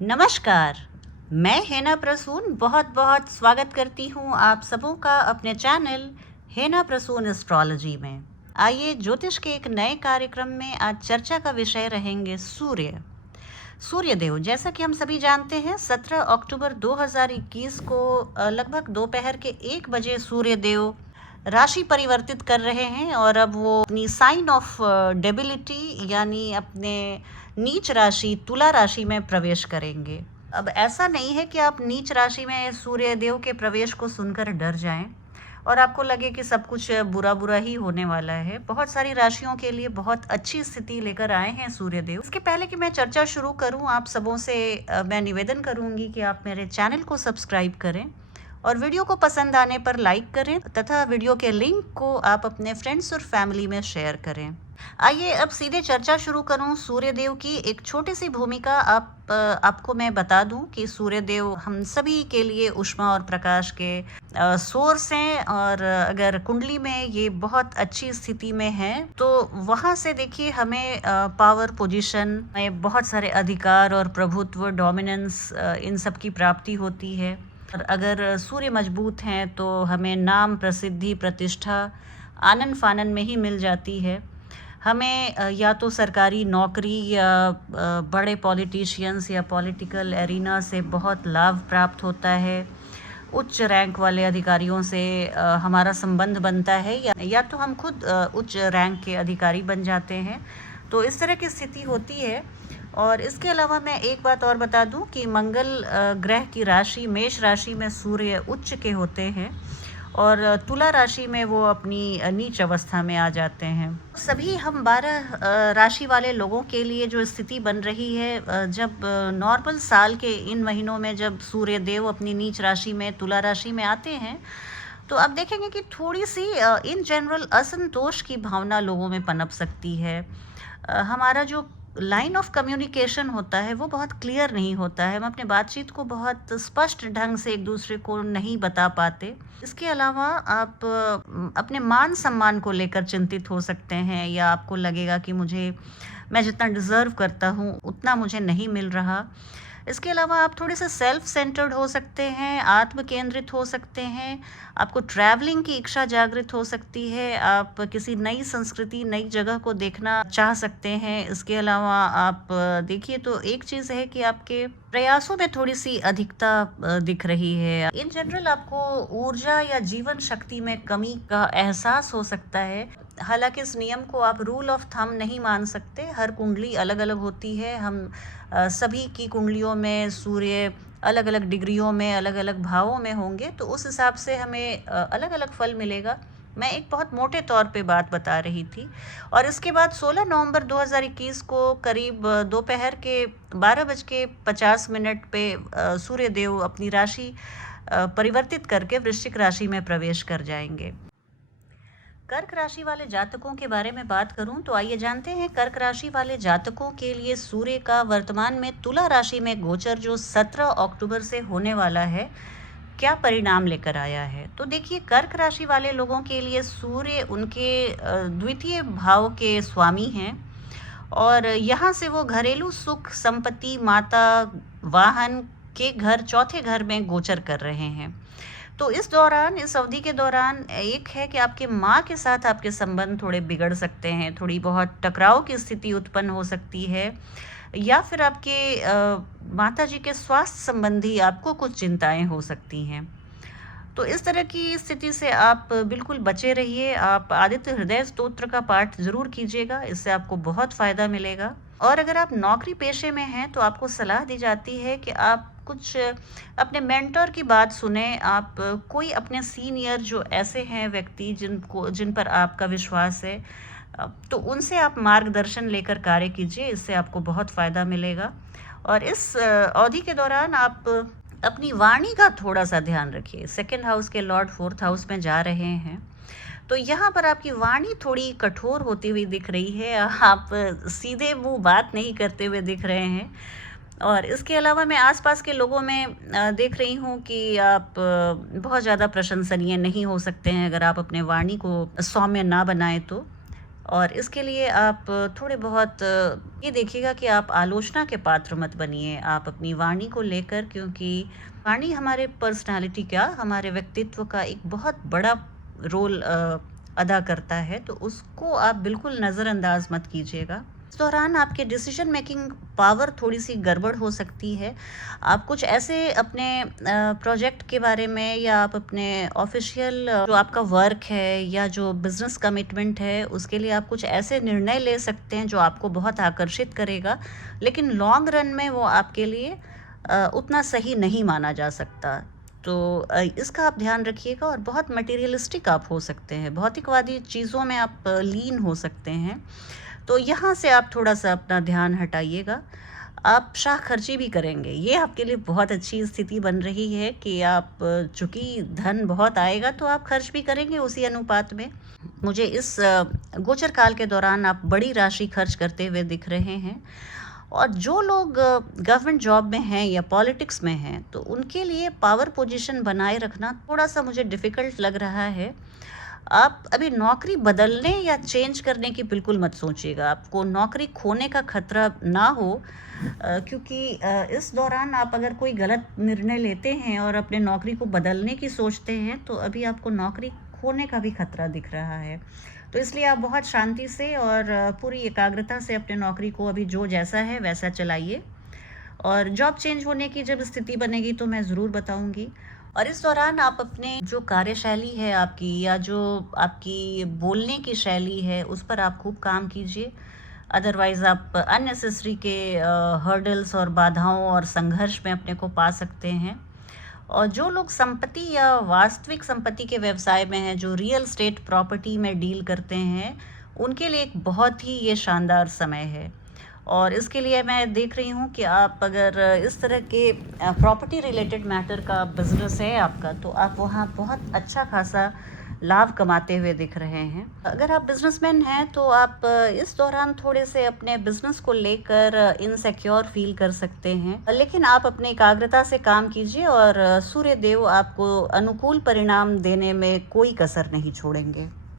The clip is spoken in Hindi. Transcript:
नमस्कार। मैं हेना प्रसून बहुत बहुत स्वागत करती हूँ आप सबों का अपने चैनल हेना प्रसून एस्ट्रोलॉजी में। आइए ज्योतिष के एक नए कार्यक्रम में आज चर्चा का विषय रहेंगे सूर्यदेव। जैसा कि हम सभी जानते हैं 17 अक्टूबर 2021 को लगभग दोपहर के 1 बजे सूर्यदेव राशि परिवर्तित कर रहे हैं और अब वो अपनी साइन ऑफ डेबिलिटी यानी अपने नीच राशि तुला राशि में प्रवेश करेंगे। अब ऐसा नहीं है कि आप नीच राशि में सूर्यदेव के प्रवेश को सुनकर डर जाएं और आपको लगे कि सब कुछ बुरा बुरा ही होने वाला है। बहुत सारी राशियों के लिए बहुत अच्छी स्थिति लेकर आए हैं सूर्यदेव। इसके पहले कि मैं चर्चा शुरू करूं, आप सबों से मैं निवेदन करूंगी कि आप मेरे चैनल को सब्सक्राइब करें और वीडियो को पसंद आने पर लाइक करें तथा वीडियो के लिंक को आप अपने फ्रेंड्स और फैमिली में शेयर करें। आइए अब सीधे चर्चा शुरू करूं। सूर्यदेव की एक छोटी सी भूमिका आपको मैं बता दूं कि सूर्यदेव हम सभी के लिए ऊष्मा और प्रकाश के सोर्स हैं और अगर कुंडली में ये बहुत अच्छी स्थिति में है तो वहां से देखिए हमें पावर पोजीशन में बहुत सारे अधिकार और प्रभुत्व डोमिनेंस इन सब की प्राप्ति होती है। और अगर सूर्य मजबूत हैं तो हमें नाम प्रसिद्धि प्रतिष्ठा आनन फानन में ही मिल जाती है। हमें या तो सरकारी नौकरी या बड़े पॉलिटिशियंस या पॉलिटिकल एरिना से बहुत लाभ प्राप्त होता है। उच्च रैंक वाले अधिकारियों से हमारा संबंध बनता है या तो हम खुद उच्च रैंक के अधिकारी बन जाते हैं। तो इस तरह की स्थिति होती है। और इसके अलावा मैं एक बात और बता दूं कि मंगल ग्रह की राशि मेष राशि में सूर्य उच्च के होते हैं और तुला राशि में वो अपनी नीच अवस्था में आ जाते हैं। सभी हम 12 राशि वाले लोगों के लिए जो स्थिति बन रही है, जब नॉर्मल साल के इन महीनों में जब सूर्य देव अपनी नीच राशि में तुला राशि में आते हैं तो आप देखेंगे कि थोड़ी सी इन जनरल असंतोष की भावना लोगों में पनप सकती है। हमारा जो लाइन ऑफ कम्युनिकेशन होता है वो बहुत क्लियर नहीं होता है। हम अपने बातचीत को बहुत स्पष्ट ढंग से एक दूसरे को नहीं बता पाते। इसके अलावा आप अपने मान सम्मान को लेकर चिंतित हो सकते हैं या आपको लगेगा कि मैं जितना डिज़र्व करता हूँ उतना मुझे नहीं मिल रहा। इसके अलावा आप थोड़े से सेल्फ सेंटर्ड हो सकते हैं, आत्म केंद्रित हो सकते हैं। आपको ट्रैवलिंग की इच्छा जागृत हो सकती है। आप किसी नई संस्कृति नई जगह को देखना चाह सकते हैं। इसके अलावा आप देखिए तो एक चीज़ है कि आपके प्रयासों में थोड़ी सी अधिकता दिख रही है। इन जनरल आपको ऊर्जा या जीवन शक्ति में कमी का एहसास हो सकता है। हालांकि इस नियम को आप रूल ऑफ थंब नहीं मान सकते। हर कुंडली अलग अलग होती है। हम सभी की कुंडलियों में सूर्य अलग अलग डिग्रियों में अलग अलग भावों में होंगे तो उस हिसाब से हमें अलग अलग फल मिलेगा। मैं एक बहुत मोटे तौर पे बात बता रही थी। और इसके बाद 16 नवंबर 2021 को करीब दोपहर के 12:50 पे सूर्यदेव अपनी राशि परिवर्तित करके वृश्चिक राशि में प्रवेश कर जाएंगे। कर्क राशि वाले जातकों के बारे में बात करूं तो आइए जानते हैं कर्क राशि वाले जातकों के लिए सूर्य का वर्तमान में तुला राशि में गोचर जो 17 अक्टूबर से होने वाला है क्या परिणाम लेकर आया है। तो देखिए कर्क राशि वाले लोगों के लिए सूर्य उनके द्वितीय भाव के स्वामी हैं और यहाँ से वो घरेलू सुख संपत्ति माता वाहन के घर चौथे घर में गोचर कर रहे हैं। तो इस अवधि के दौरान एक है कि आपके माँ के साथ आपके संबंध थोड़े बिगड़ सकते हैं, थोड़ी बहुत टकराव की स्थिति उत्पन्न हो सकती है या फिर आपके माता जी के स्वास्थ्य संबंधी आपको कुछ चिंताएं हो सकती हैं। तो इस तरह की स्थिति से आप बिल्कुल बचे रहिए। आप आदित्य हृदय स्तोत्र का पाठ जरूर कीजिएगा, इससे आपको बहुत फायदा मिलेगा। और अगर आप नौकरी पेशे में हैं तो आपको सलाह दी जाती है कि आप कुछ अपने मेंटर की बात सुने। आप कोई अपने सीनियर जो ऐसे हैं व्यक्ति जिन पर आपका विश्वास है तो उनसे आप मार्गदर्शन लेकर कार्य कीजिए, इससे आपको बहुत फायदा मिलेगा। और इस अवधि के दौरान आप अपनी वाणी का थोड़ा सा ध्यान रखिए। सेकंड हाउस के लॉर्ड 4th हाउस में जा रहे हैं तो यहाँ पर आपकी वाणी थोड़ी कठोर होती हुई दिख रही है। आप सीधे मुंह बात नहीं करते हुए दिख रहे हैं। और इसके अलावा मैं आसपास के लोगों में देख रही हूँ कि आप बहुत ज़्यादा प्रशंसनीय नहीं हो सकते हैं अगर आप अपने वाणी को सौम्य ना बनाएं तो। और इसके लिए आप थोड़े बहुत ये देखिएगा कि आप आलोचना के पात्र मत बनिए आप अपनी वाणी को लेकर, क्योंकि वाणी हमारे पर्सनालिटी क्या हमारे व्यक्तित्व का एक बहुत बड़ा रोल अदा करता है, तो उसको आप बिल्कुल नज़रअंदाज मत कीजिएगा। इस दौरान आपके डिसीजन मेकिंग पावर थोड़ी सी गड़बड़ हो सकती है। आप कुछ ऐसे अपने प्रोजेक्ट के बारे में या आप अपने ऑफिशियल जो आपका वर्क है या जो बिज़नेस कमिटमेंट है उसके लिए आप कुछ ऐसे निर्णय ले सकते हैं जो आपको बहुत आकर्षित करेगा, लेकिन लॉन्ग रन में वो आपके लिए उतना सही नहीं माना जा सकता। तो इसका आप ध्यान रखिएगा। और बहुत मटेरियलिस्टिक आप हो सकते हैं, भौतिकवादी चीज़ों में आप लीन हो सकते हैं, तो यहाँ से आप थोड़ा-सा अपना ध्यान हटाइएगा। आप शाह खर्ची भी करेंगे, ये आपके लिए बहुत अच्छी स्थिति बन रही है कि आप चूँकि धन बहुत आएगा तो आप खर्च भी करेंगे उसी अनुपात में। मुझे इस गोचर काल के दौरान आप बड़ी राशि खर्च करते हुए दिख रहे हैं। और जो लोग गवर्नमेंट जॉब में हैं या पॉलिटिक्स में हैं, तो उनके लिए पावर पोजीशन बनाए रखना थोड़ा-सा मुझे डिफ़िकल्ट लग रहा है। आप अभी नौकरी बदलने या चेंज करने की बिल्कुल मत सोचिएगा, आपको नौकरी खोने का खतरा ना हो, क्योंकि इस दौरान आप अगर कोई गलत निर्णय लेते हैं और अपने नौकरी को बदलने की सोचते हैं, तो अभी आपको नौकरी खोने का भी खतरा दिख रहा है। तो इसलिए आप बहुत शांति से और पूरी एकाग्रता से अपने नौकरी को अभी जो जैसा है वैसा चलाइए, और जॉब चेंज होने की जब स्थिति बनेगी तो मैं ज़रूर बताऊंगी। और इस दौरान आप अपने जो कार्यशैली है आपकी या जो आपकी बोलने की शैली है उस पर आप खूब काम कीजिए। अदरवाइज़ आप अननेसेसरी के हर्डल्स और बाधाओं और संघर्ष में अपने को पा सकते हैं। और जो लोग संपत्ति या वास्तविक संपत्ति के व्यवसाय में हैं, जो रियल एस्टेट प्रॉपर्टी में डील करते हैं, उनके लिए एक बहुत ही ये शानदार समय है। और इसके लिए मैं देख रही हूँ कि आप अगर इस तरह के प्रॉपर्टी रिलेटेड मैटर का बिजनेस है आपका, तो आप वहाँ बहुत अच्छा खासा लाभ कमाते हुए दिख रहे हैं। अगर आप बिजनेसमैन हैं तो आप इस दौरान थोड़े से अपने बिजनेस को लेकर इनसिक्योर फील कर सकते हैं, लेकिन आप अपनी एकाग्रता से काम कीजिए और सूर्य देव आपको अनुकूल परिणाम देने में कोई कसर नहीं छोड़ेंगे।